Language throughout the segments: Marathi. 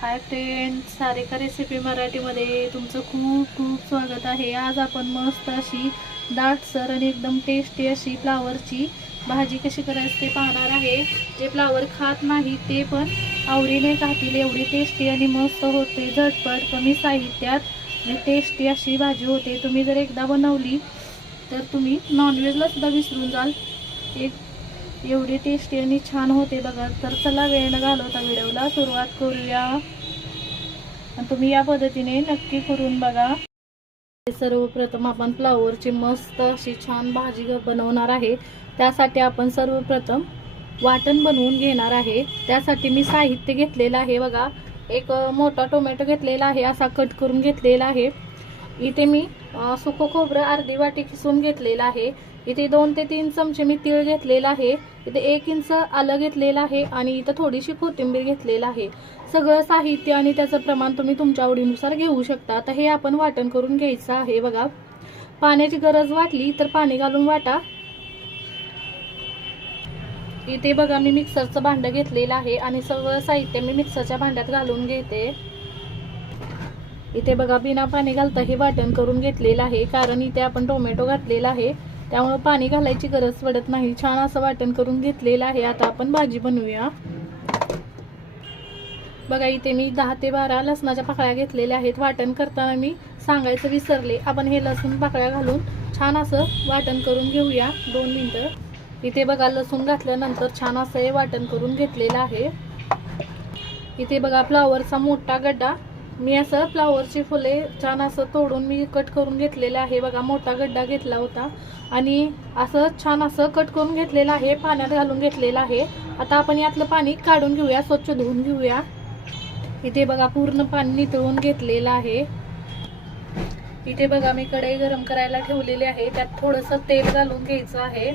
हाय फ्रेंड सारिका रेसिपी मराठीमध्ये तुमचं खूप खूप स्वागत आहे. आज आपण मस्त अशी दाटसर आणि एकदम टेस्टी अशी फ्लावरची भाजी कशी करायची ते पाहणार आहे. जे फ्लावर खात नाही ते पण आवडीने खातील. एवढी टेस्टी आणि मस्त होते झटपट कमी साहित्यात. आणि टेस्टी अशी भाजी होते. तुम्ही जर एकदा बनवली तर तुम्ही नॉनव्हेजला सुद्धा विसरून जाल. एक एवढी टेस्टी आणि छान होते बघा. तर चला वेळ न घालवता व्हिडिओला सुरुवात करूया. आणि तुम्ही या पद्धतीने नक्की करून बघा. सर्वप्रथम आपण फ्लावरची मस्त अशी छान भाजी बनवणार आहे. त्यासाठी आपण सर्वप्रथम वाटण बनवून घेणार आहे. त्यासाठी मी साहित्य घेतलेलं आहे बघा. एक मोठा टोमॅटो घेतलेला आहे असा कट करून घेतलेला आहे. इथे मी सुकं खोबरं अर्धी वाटी किसून घेतलेलं आहे. इथे दोन ते तीन चमचे मी तीळ घेतलेला आहे. इथे एक इंच आलं घेतलेलं आहे आणि इथं थोडीशी कोथिंबीर घेतलेलं आहे. सगळं साहित्य आणि त्याचं प्रमाण तुम्ही तुमच्या आवडीनुसार घेऊ शकता. आता हे आपण वाटण करून घ्यायचं आहे बघा. पाण्याची गरज वाटली तर पाणी घालून वाटा. इथे बघा मी मिक्सरचं भांडं घेतलेलं आहे आणि सगळं साहित्य मी मिक्सरच्या भांड्यात घालून घेते. इथे बघा बिना पाणी घालता हे वाटण करून घेतलेलं आहे. कारण इथे आपण टोमॅटो घातलेला आहे. त्यामुळे पाणी घालायची गरज पडत नाही. छान असं वाटण करून घेतलेलं आहे. आता आपण भाजी बनवूया. बघा इथे मी दहा ते बारा लसणाच्या पाकळ्या घेतलेल्या आहेत. वाटण करताना मी सांगायचं विसरले. आपण हे लसूण पाकळ्या घालून छान असं वाटण करून घेऊया. दोन मिनटं. इथे बघा लसूण घातल्यानंतर छान असं हे वाटण करून घेतलेलं आहे. इथे बघा फ्लावरचा मोठा गड्डा मी असं फ्लावरची फुले छान असं तोडून मी कट करून घेतलेलं आहे. बघा मोठा गड्डा घेतला होता. आणि असं छान असं कट करून घेतलेलं आहे पाण्यात घालून घेतलेलं आहे. आता आपण यातलं पाणी काढून घेऊया स्वच्छ धुवून घेऊया. इथे बघा पूर्ण पाणी नितळून घेतलेलं आहे. इथे बघा मी कढई गरम करायला ठेवलेली आहे. त्यात थोडंसं तेल घालून घ्यायचं आहे.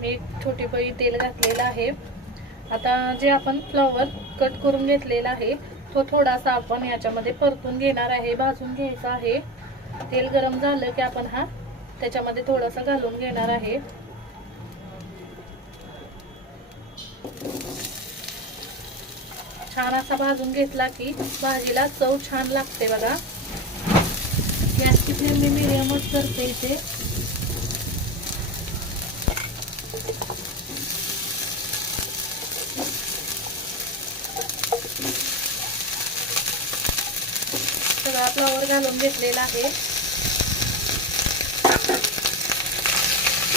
मी एक छोटी पळी तेल घातलेलं आहे. आता जे आपण फ्लॉवर कट करून घेतलेला आहे तो थोडासा आपण याच्यामध्ये परतून घेणार आहे भाजून घ्यायचा आहे. तेल गरम झालं की आपण हा त्याच्यामध्ये थोडासा घालून घेणार आहे. छान असा भाजून घेतला की भाजीला चव छान लागते बघा. गॅसची फ्लेम मी मिडियमच करते इथे. फ्लॉवर घालून घेतलेला आहे.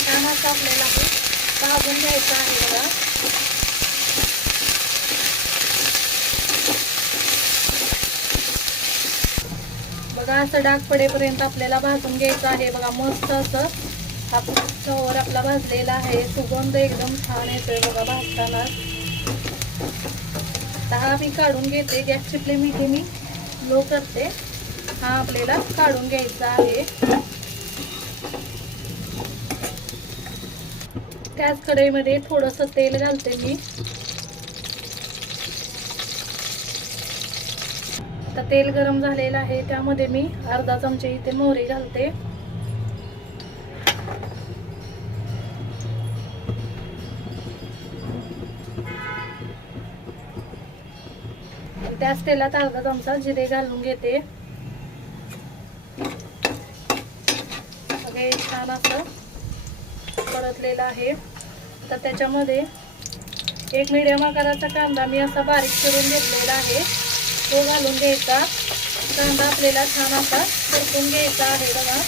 छान असं आहे. भाजून घ्यायचं आहे बघा. बघा असं डाग पडेपर्यंत आपल्याला भाजून घ्यायचं आहे. बघा मस्त असं हा फ्लॉवर आपला भाजलेला आहे. सुगंध एकदम छान येतोय बघा भाजताना. दहा मी काढून घेते. गॅसची फ्लेम इथे मी लो करते. हा आपल्याला काढून घ्यायचा आहे. त्याच कढईमध्ये थोडस तेल घालते मी. आता तेल गरम झालेलं आहे त्यामध्ये मी अर्धा चमचे इथे मोहरी घालते. त्याच तेलात अर्धा चमचा जिरे घालून घेते हे छान असं परतलेलं आहे. तर त्याच्यामध्ये एक मिडियम आकाराचा कांदा मी असा बारीक करून घेतलेला आहे. तो घालून घ्यायचा. कांदा आपल्याला छान असा परतून घ्यायचा आहे बघा.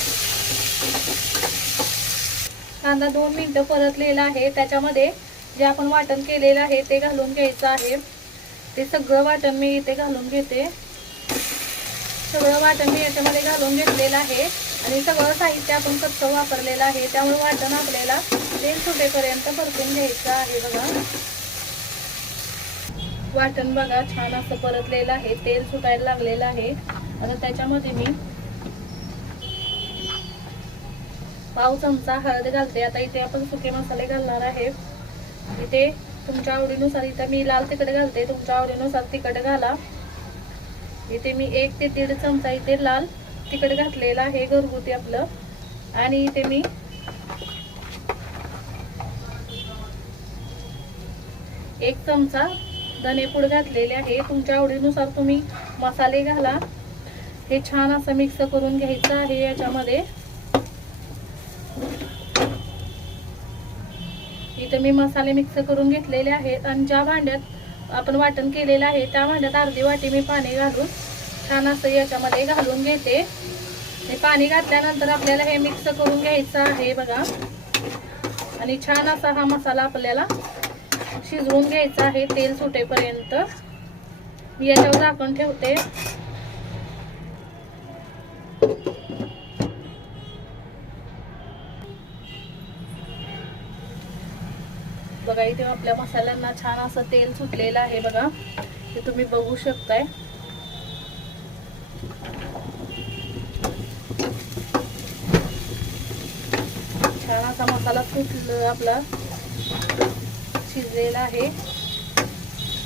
कांदा दोन मिनटं परतलेला आहे. त्याच्यामध्ये जे आपण वाटण केलेलं आहे ते घालून घ्यायचं आहे. ते सगळं वाटण मी इथे घालून घेते. सगळं वाटण मी याच्यामध्ये घालून घेतलेलं आहे. आणि सगळं साहित्य आपण कच्चं वापरलेलं आहे. त्यामुळे वाटण आपल्याला तेल सुटेपर्यंत परतून घ्यायचं आहे बघा. वाटण बघा छान असं परतलेलं आहे. तेल सुटायला लागलेलं आहे. आता त्याच्यामध्ये मी पाव चमचा हळद घालते. आता इथे आपण सुके मसाले घालणार आहे. इथे तुमच्या आवडीनुसार इथं मी लाल तिखट घालते. तुमच्या आवडीनुसार तिखट घाला. इथे मी एक ते दीड चमचा इथे लाल तिकडे घातलेलं आहे घरगुती आपलं. आणि इथे मी एक चमचा धनेपूड घातलेले आहे. तुमच्या आवडीनुसार तुम्ही मसाले घाला. हे छान असं मिक्स करून घ्यायचं आहे याच्यामध्ये. इथे मी मसाले मिक्स करून घेतलेले आहेत. आणि ज्या भांड्यात आपण वाटण केलेलं आहे त्या भांड्यात अर्धी वाटी मी पाणी घालून छान असं याच्यामध्ये घालून घेते. हे पाणी घातल्यानंतर आपल्याला हे मिक्स करून घ्यायचं आहे बघा. आणि छान असा हा मसाला आपल्याला शिजवून घ्यायचा आहे तेल सुटेपर्यंत. मी याच्यावर झाकण ठेवते. बघा इथे आपल्या मसाल्यांना छान असं तेल सुटलेलं आहे बघा. हे तुम्ही बघू शकताय छान असा मसाला सुट आपला शिजलेला आहे.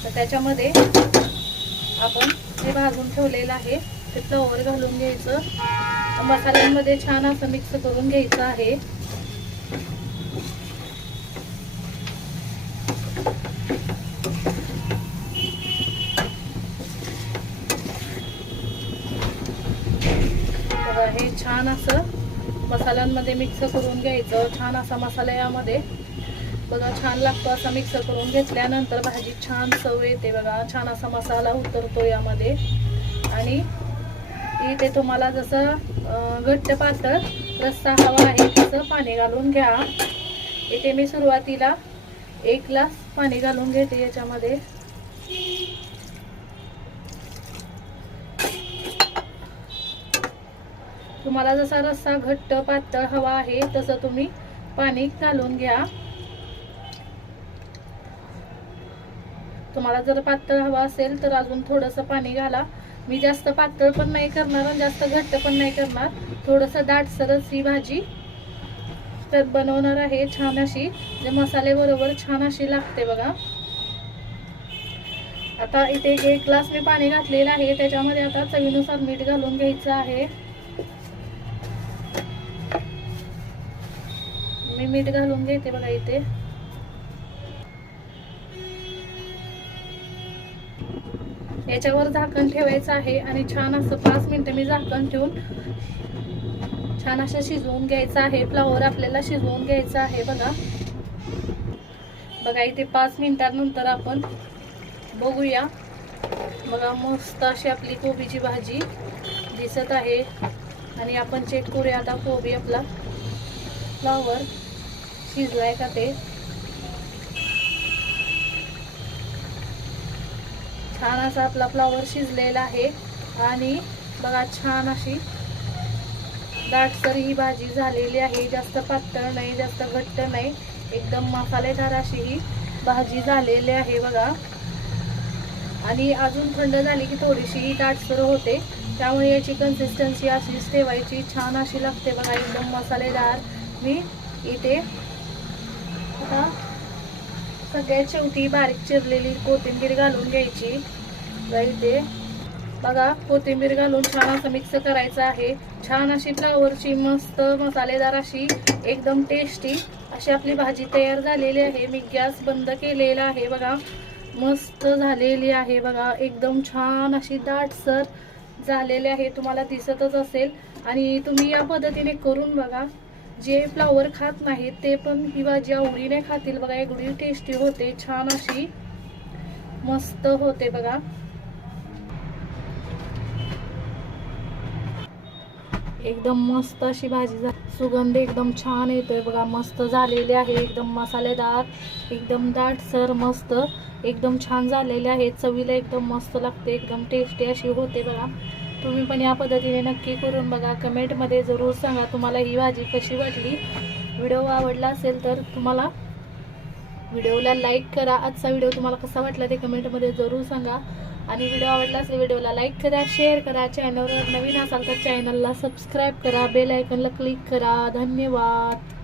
तर त्याच्यामध्ये आपण हे भाजून ठेवलेलं आहे ते फ्लॉवर घालून घ्यायचं. मसाल्यांमध्ये छान असं मिक्स करून घ्यायचं आहे. हे छान असं मसाल्यांमध्ये मिक्स करून घ्यायचं. छान असा मसाला यामध्ये. बघा छान लागतो असा मिक्स करून घेतल्यानंतर भाजी छान चव येते बघा. छान असा मसाला उतरतो यामध्ये. आणि इथे तुम्हाला जसं घट्ट पातळ रस्सा हवा आहे तसं पाणी घालून घ्या. इथे मी सुरुवातीला एक ग्लास पाणी घालून घेते याच्यामध्ये. तुम्हाला जसा रस्सा घट्ट पातळ हवा आहे तसं तुम्ही पाणी घालून घ्या. तुम्हाला जर पातळ हवा असेल तर अजून थोडंसं पाणी घाला. मी जास्त पातळ पण नाही करणार आणि जास्त घट्ट पण नाही करणार. थोडंसं दाटसरच ही भाजी तर बनवणार आहे छान अशी. जे मसाले बरोबर छान अशी लागते बघा. आता इथे एक ग्लास मी पाणी घातलेलं आहे त्याच्यामध्ये आता चवीनुसार मीठ घालून घ्यायचं आहे. मीठ घालून घेते बघा इथे. याच्यावर झाकण ठेवायचं आहे आणि छान असं पाच मिनटं मी झाकण ठेवून छान असं शिजवून घ्यायचं आहे. फ्लावर आपल्याला शिजवून घ्यायचं आहे बघा. बघा इथे पाच मिनिटांनंतर आपण बघूया. बघा मस्त अशी आपली कोबीची भाजी दिसत आहे. आणि आपण चेक करूया आता कोबी आपला फ्लावर शिजलाय का ते? छान असा आपला फ्लावर शिजलेला आहे. आणि बघा छान अशी दाटसर ही भाजी झालेली आहे. जास्त पातळ नाही जास्त घट्ट नाही. एकदम मसालेदार अशी ही भाजी झालेली आहे बघा. आणि अजून थंड झाली की थोडीशी दाटसर होते. त्यामुळे याची कन्सिस्टन्सी अशीच ठेवायची. छान अशी लागते बघा एकदम मसालेदार. मी इथे आता सगळ्यात शेवटी बारीक चिरलेली कोथिंबीर घालून घ्यायची. बघा इथे बघा कोथिंबीर घालून छान असं मिक्स करायचं आहे. छान अशी फ्लावरची मस्त मसालेदार अशी एकदम टेस्टी अशी आपली भाजी तयार झालेली आहे. मी गॅस बंद केलेला आहे बघा. मस्त झालेली आहे बघा. एकदम छान अशी दाटसर झालेली आहे. तुम्हाला दिसतच असेल. आणि तुम्ही या पद्धतीने करून बघा. जे फ्लावर खात नाहीत ते पण ही भाजी आवडीने खातील बघा एवढी टेस्टी होते छान अशी मस्त होते बघा. एकदम मस्त अशी भाजी झाली सुगंध एकदम छान येतोय बघा मस्त झालेली आहे एकदम मसालेदार एकदम दाटसर मस्त एकदम छान झालेले आहे चवीला एकदम मस्त लागते एकदम टेस्टी अशी होते बघा. तुम्ही पण या पद्धतीने नक्की करून बघा. कमेंटमध्ये जरूर सांगा तुम्हाला ही भाजी कशी वाटली. व्हिडिओ आवडला असेल तर तुम्हाला व्हिडिओला लाईक करा. आजचा व्हिडिओ तुम्हाला कसा वाटला ते कमेंटमध्ये जरूर सांगा. आणि व्हिडिओ आवडला असेल व्हिडिओला लाईक करा शेअर करा. चॅनलवर नवीन असाल तर चॅनलला सबस्क्राईब करा. बेल आयकनला क्लिक करा. धन्यवाद.